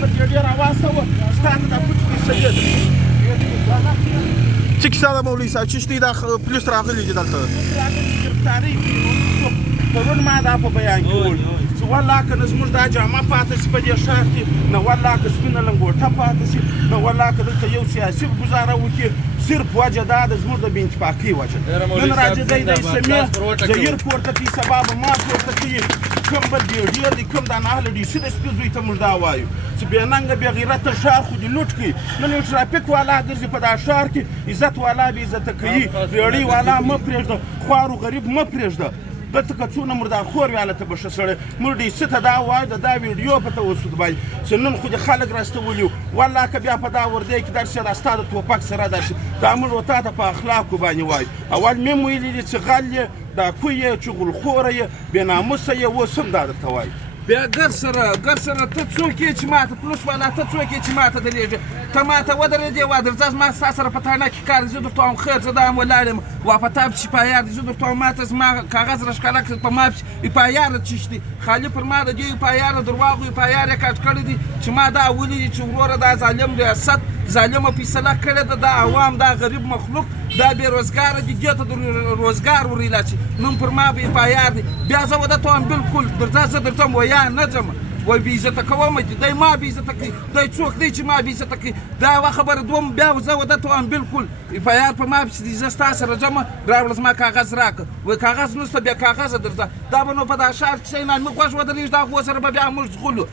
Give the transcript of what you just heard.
په دې ډېر اواز ته وه ستا ته دا پټ پیسې ده څه کیسه ده مولوي صاحب چې شتې دا پولیس راغلي دي دلته ګرفتارۍ پرون ما دا په بیان کې وویل چې والله که نه زموږ دا جامه پاتې شي په دې ښار کې نه والله که سپینه لنګوټه پاتې شي نه والله که دلته یو سیاسي ګزاره وکړي صرف وجه دا ده زموږ د بې اتفاقۍ وجه نن راځي دی د سمیې زهیر پورته کوي سبا به ما پورته کوي کوم بل ډېر ډېر دي کوم دا نهله ډیسي د سپي زوی ته موږ دا وایو چې بې ننګه بې غیرته ښار خو دې لوټ کړي نن یو ټرافیک والا ګرځي په دا ښار کې عزت والا بې عزته کوي بیړۍ والا مه پرېږده خوار و غریب مه پرېږده دلته که څونه مردارخور وي هلته به ښه سړی موږ ډیسي ته دا وایو د دا ویډیو په توسط باندې چې نن خو دې خلک راستولي وو والله که بیا په دا وردی کې درشي دا ستا د ټوپک سره درشي دا موږ تا ته په اخلاقو باندې وایو اول مې ویلي دي چې غل یې دا کوی یې چغلخوره یې بېناموسه یې اوس هم دا درته وایو بیا ګر سره ته څوک یې چې ماته پلوس والا ته څوک یې چې ماته درېږې ته ماته ودرېدې وا درځه زما ستا سره په تانه کې کار زه درته وایم خیر زه دا هم ولاړ یم وا په تا پسې پایار دي زه درته وایم ماته زما کاغذ راښکاره کړه په ما پسې پایاره چشتي خالي پر ما د دې پایاره درواغو پایار یې کاټ کړی دي چې ما دا ولیدي چې وروره دا ظالم ریاست ظالمه فیصله کړې ده دا عوام دا غریب مخلوق دا بېروزګاره دي دې ته د روزګار ورایله چې نن پر ما بې پایار دي بیا زه ودته وایم بلکل درځه زه درته وایم ویا نه ځم وای بې عزته کوم دی ما بې عزته کوي دی څوک دی چې ما بې عزته کوي دا یوه خبره دوم بیا زه ودته وایم بلکل پایار په ما پسې دي زه ستا سره ځم راوړه زما کاغذ راکړه وایي کاغذ نشته بیا کاغذه درځه دا به نو په دا ښار کښې موږ خوښ ودرېږو دا خو سره به بیا موږ ځغلو